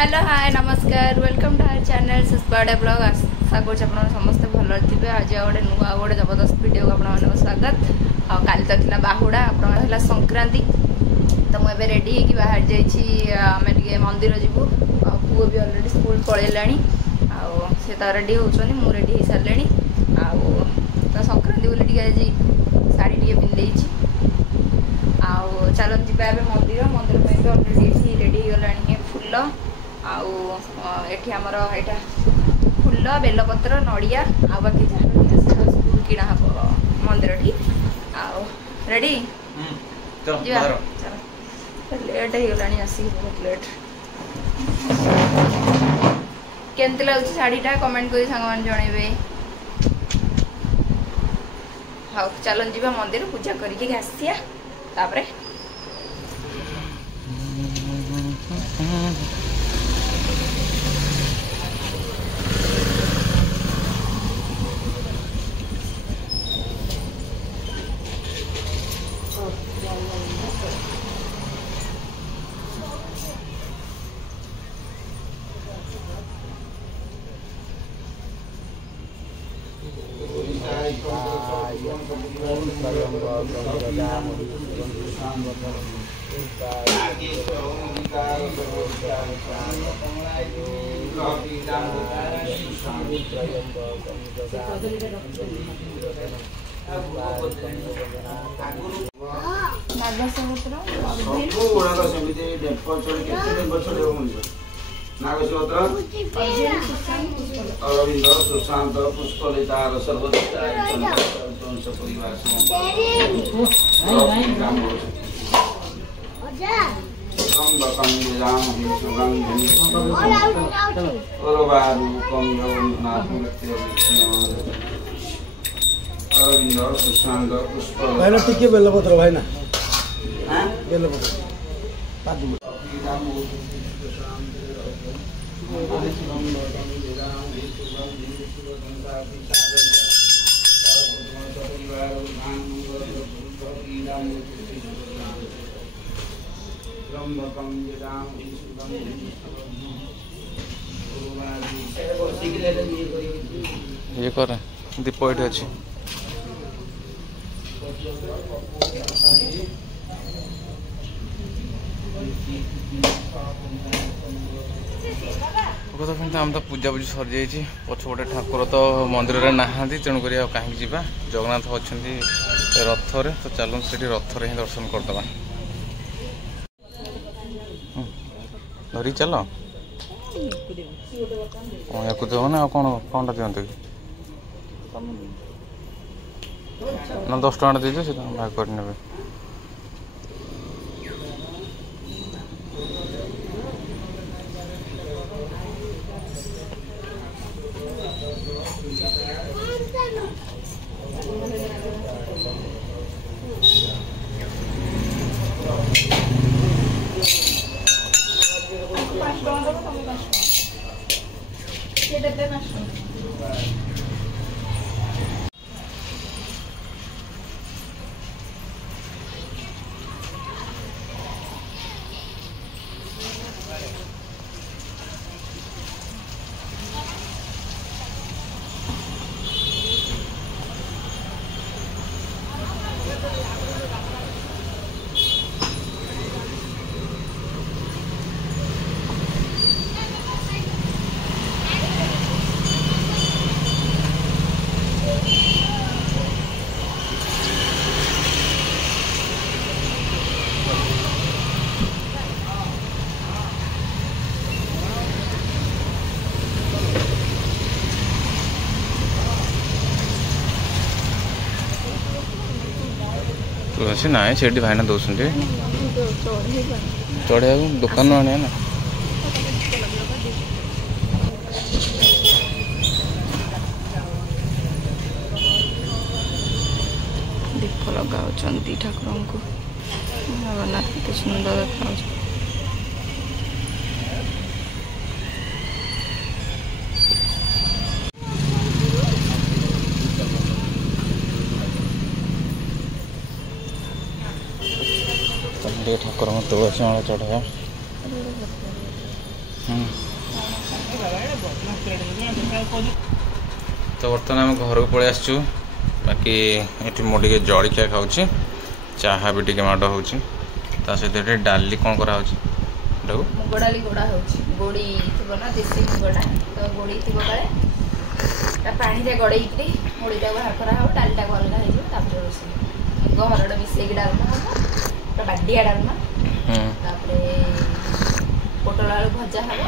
Hello hi नमस्कार welcome to our channel सुस्पाडा blog. आशा कर समस्त भल थे। आज गोटे नुआ गोटे जबरदस्त वीडियो को आप स्वागत। काली तो थी बाहुड़ा आप संक्रांति तो मुझे रेडी होगी बाहर जाइए मंदिर जीवु। पुओ भी अलरेडी स्कूल पलैला सी तो रेडी होती मुझे रेडी हो सारे तो संक्रांति बोली आज शाढ़ी टे पिंधे चलो जा मंदिर मंदिर भी अलरेडी रेडी हो गला फुल आमर यहाँ फुल बेलपत्र नड़िया आ बाकी जहाँ किणा हम मंदिर टी रेडी लेट हो गला आसिक बहुत लेट केमती लगुच शाढ़ीटा कमेंट कर सांग जनइबे। हाँ चलन जी मंदिर पूजा करके आसिया तापरे अरविंद सुशांत पुष्पलिता सर्वदिता परिवार अरविंद सुशांत पुष्प बेलपत्र भाई ना बेलपत्र ये कर दीप ये अच्छी आम तो पूजा पूजी सरी जाइए पछ गोटे ठाकुर तो मंदिर में नहा तेणुक कहीं जावा जगन्नाथ अच्छा रथ रे तो चलो से रथ रे ही दर्शन करदे धरी चल या देव ना कौन कौनटा दिखते कि ना 10 टका दीजिए से भाग कर ने तुलसी ना से भाईना दौरान चढ़िया दुकान आने ना दीप लगा ठाकुर को जगन्नाथ केते सुंदर देखा ठाकुर तुलसी माला चढ़ा तो बर्तमान आम घर को पलि आसचु बाकी ये मो टे जलिया खाऊँ चाहा भी टे माड़ हो सहित डाली कौन कराऊँ मुग डाली गोड़ा गोड़ी थी ना देसी मुगटा तो गोड़ी थी काले पानी से गड़े गोड़ीटा बाहर करा डालीटा अलग हो रोषेई मुग हरड़ मिसेक डालमा हम तो बाडिया डालमा पोटल आलू भजा हम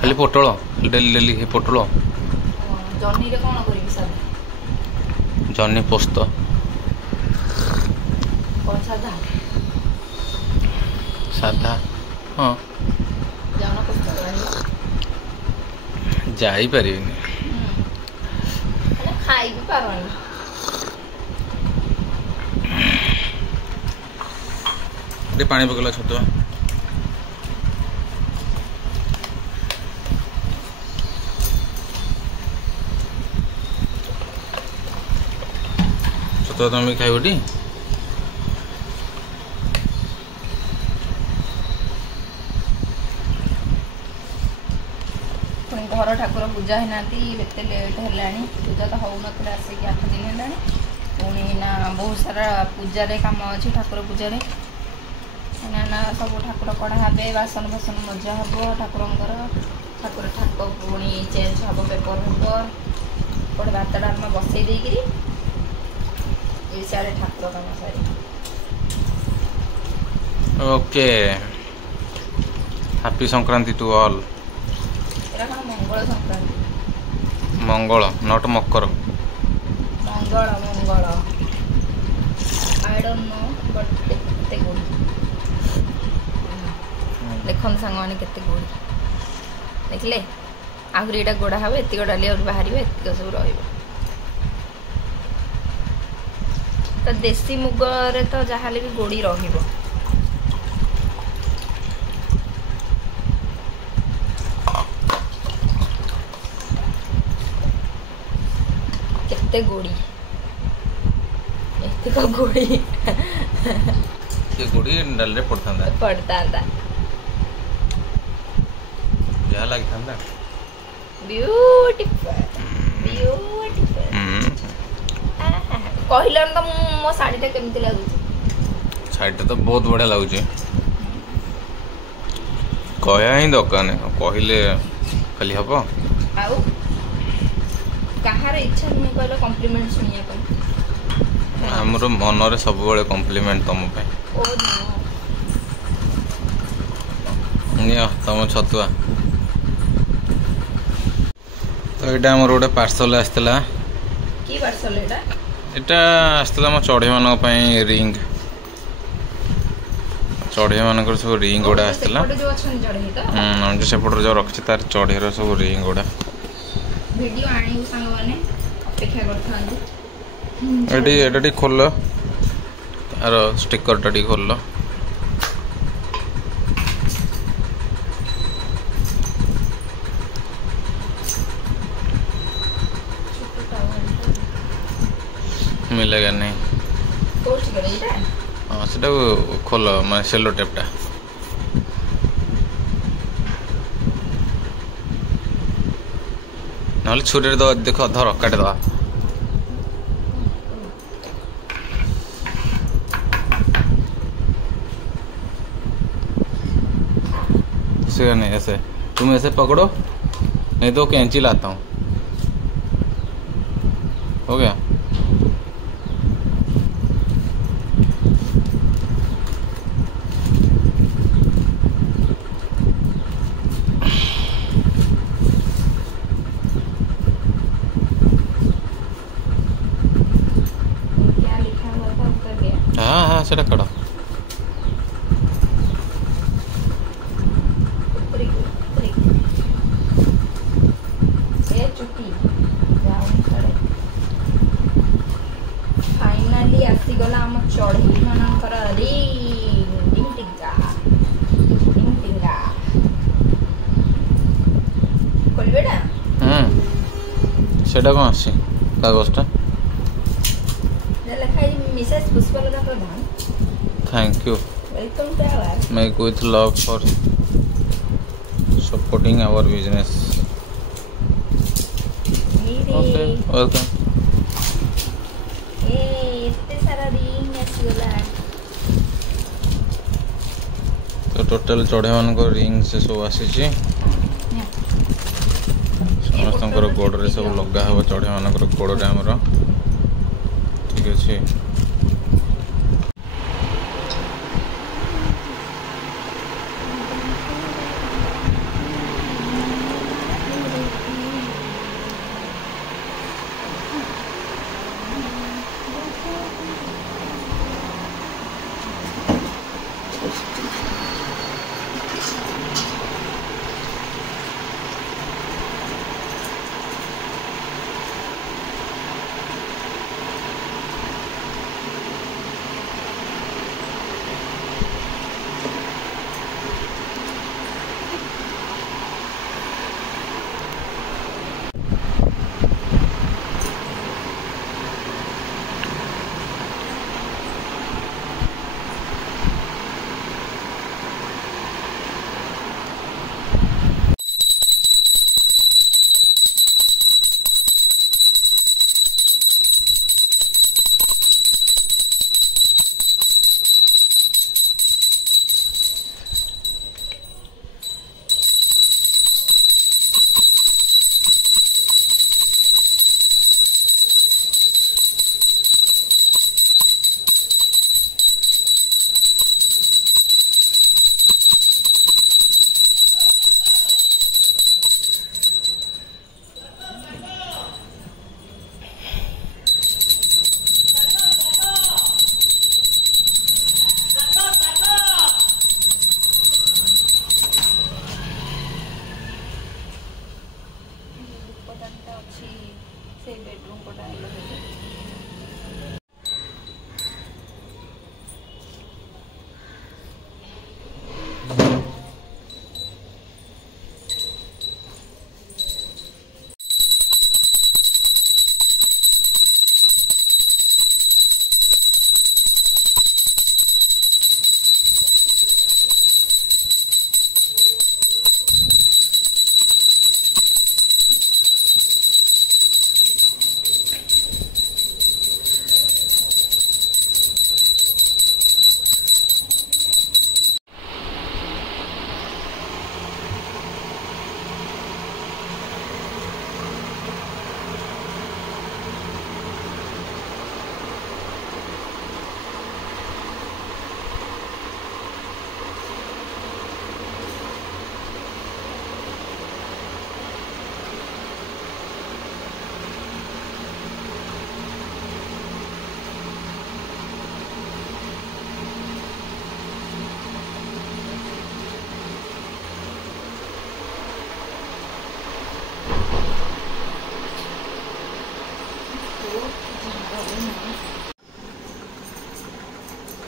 खाली पोटल डेली डेली पोटल जह्नी रे कौन करी सादा जह्नी पोस्त कौन सादा साधा हाँ जाऊन पोस्त जाई परिनी खाई भी पारनी पानी पकला छतुआ छतुआ तुम भी खाइब टी घर ठाकुर पूजा होना लेट है पूजा तो हो ना आसिक 8 दिन है पुणी ना बहुत सारा पूजा काम अच्छी ठाकुर पूजा ना सब ठाकुर कड़ा हे बासन बासन मजा हम ठाकुर ठाकुर ठाकुर पुणी चेंज हम पेपर पेपर पड़े भात डालमा बसई देकरी सारे ठाकुर काम सारी okay happy Sankranti to all Mangal Sankranti Mangal not Makar Mangal Mangal I don't know but केते गुड देखन सांग माने केते गुड देखले आहुरी एटा गोड़ा हबे एति डाली और बाहरी एति सब रहइबो तो देसी मुग रे तो जहाले भी गोड़ी रहिबो गोड़ी गोड़ी गोड़ी डाल पड़ता जहाँ लगी था ब्यूटीफुल ब्यूटीफुल कहलन तो मो साड़ीटा केमती लगुच साड़ीटा तो बहुत बढ़िया लगुच कहया ही दरकार कहले खाली हम आउ कहार इच्छा नहीं कहलो कॉम्प्लीमेंट सुनिया पर हमर मन रे सब बेले कॉम्प्लीमेंट तुम पे ओ नियो तुम छतुआ तो एटा हमर गोटे पार्सल आस्तिला की पार्सल एटा एटा आस्तिला हम चढ़े मान पई रिंग चढ़े मान सब रिंग गोडा आस्तिला जो अछन चढ़े तो हम जो सेपट जो रखछि तार चढ़े रो सब रिंग गोडा वीडियो आनी संग माने अपेक्षा करथान एटी खोल तार स्टिकर टी खोल मिलेगा नहीं पोस्ट करे इटा हां सेटा खोल माने सेलो टेपटा ना छुरी दवा देख धर काटे दवा से नहीं ऐसे तुम ऐसे पकड़ो नहीं तो कैंची लाता हूँ हो गया हाँ सेटा कड़ फाइनाली आसीगला आम चढ़ी मानकर खोलबेटा सेटा कौन आसी कागजटा Mrs Pushpalata Pradhan thank you welcome to our make with love for supporting our business. Okay, welcome. एते सारा रिंग आसीगला तो टोटल चढ़े मान रिंग से सब आसी समस्त गोड़ सब लगा हम चढ़े मान गोड़े आमर ठीक अच्छे से बेडरूम को डाल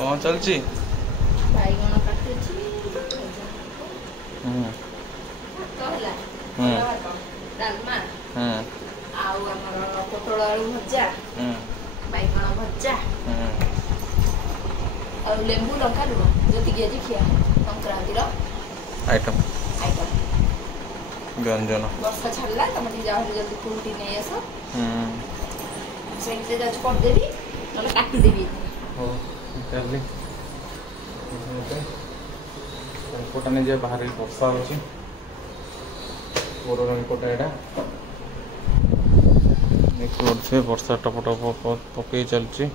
कौन चलची बाइगण काटुची डालमा आउ हमर पोटल आलू भजा बाइगण भजा और लेंबू लंका लुण जति के खिया संक्रांति रो आइटम व्यंजन वर्षा छाड़ला तम जाओ जल्दी फूटी नहीं आस से जाच कर देबी नले काटी देबी हो करली कोटा ने जे बाहर वर्षा होची बोरो रंग कोटा एडा नेक्स्ट रोड से वर्षा टप टप पकई चलची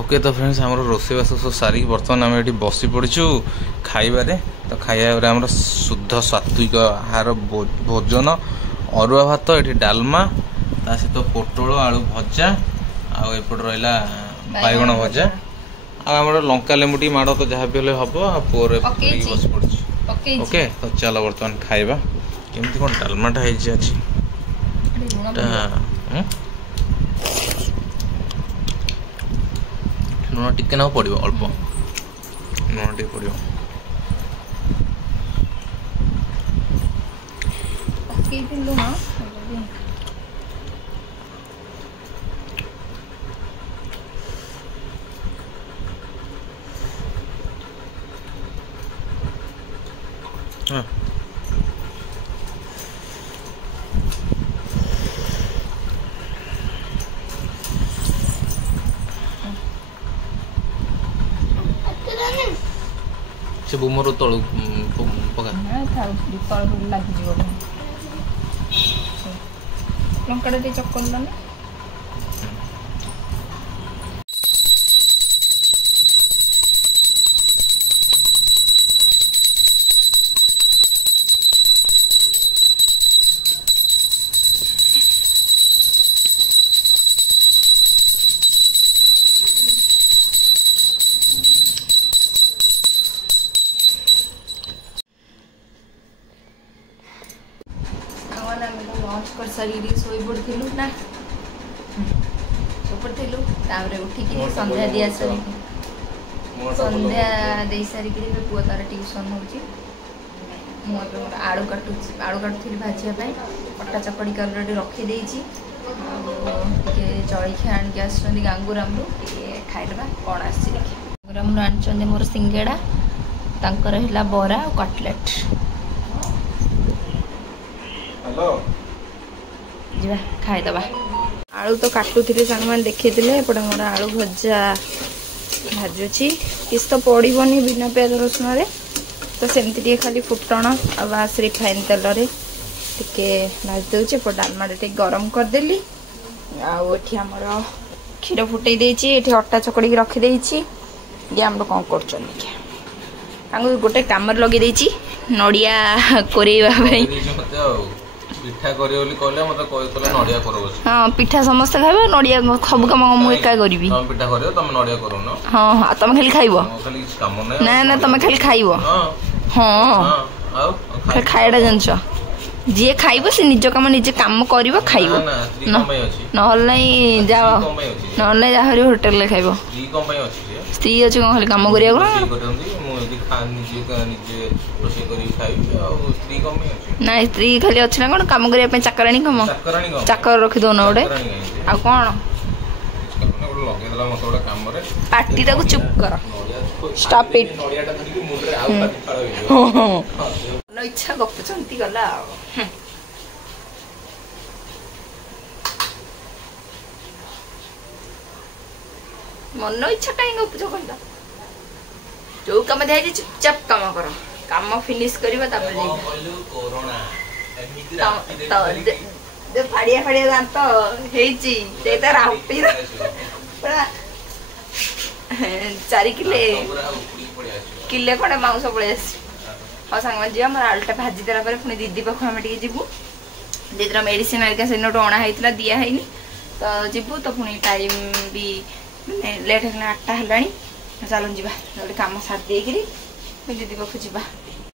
ओके तो फ्रेंड्स आम रोषेबास सब सारिक बर्तमान आम ये बसी पड़ू खाइबारे तो खाइबारे आम शुद्ध सात्विक आहार भोजन अरुआ भात ये डालमा ता सहित पोटल आलू भजा आउट रहा बैगण भजा आम लंका लेंबू माड़ तो जहाँ भी हम पुअर बस पड़ी ओके तो चलो बर्तमान खाइबा केमती कौन डालमाटा लुण टिके ना पड़ो अल्प लुण टे पड़ो से बुमर तलू पका लगे लंका टे चक्कर ना लंच कर सारी शोई पड़ू ना शोपड़ू उठिक संध्या दिया सारी संध्या दे सारिक पुआ तार ट्यूशन हो आलू काटुरी भाजापी अटा चकड़ी कर रखीदे जलखिया आणिक आस गांगुराम खाईदे कौन आसी गांगुराम आनी मोर सिंगेड़ा तांकर है बरा और कटलेट जा खाईदबा आलू तो काटुरी सांग मैंने देखते एपटे मोर आलू भजा भाजुची किस तो पड़ोनी बिना प्याज रसुण तो सेमती खाली फुटण आ बास रिफाइन तेल टे भाज दूचे डालमा गरम करदेली आमर क्षीर फुटे ये अटा चकड़ी रखीदे ये आम कौन कर गोटे कम लगे नड़िया कोरेवाई हाँ पिठा समस्त खाइब नड़िया सब कम मुझे एका करी हाँ हाँ तुम खाली खाइब ना ना तुम खाली खाइब हाँ खाइटा जानछ जी खाइब से निज कम निजे कम कर खाइब ना जाओ ना जा होटेल खाइब स्त्री अच्छे कौन खाली कम कर ना स्त्री खाली अच्छे ना कौन कम करने चाकराणी कम चाकर रखी दौन गोटे आ कौन पार्टी टाक चुप कर स्टॉप इट मन इच्छा गपुंट गला मन इच्छा कहीं गपुच कहला जो कम दिया चुपचाप कम कर काम फिनिश करवा फाड़िया फाड़िया दांत हो राउटी 4 किले खंडे मांस पड़े हाँ सांग जी मोर आलूटा भाजी देला पुणी दीदी पाख आम जीवु दीदी मेडिसिन आरिका से अणा होता दिखाई तो जीवु तो पुणी टाइम भी लेट हो 8टा है चलो जी गोटे कम सारी दीदी पाख जा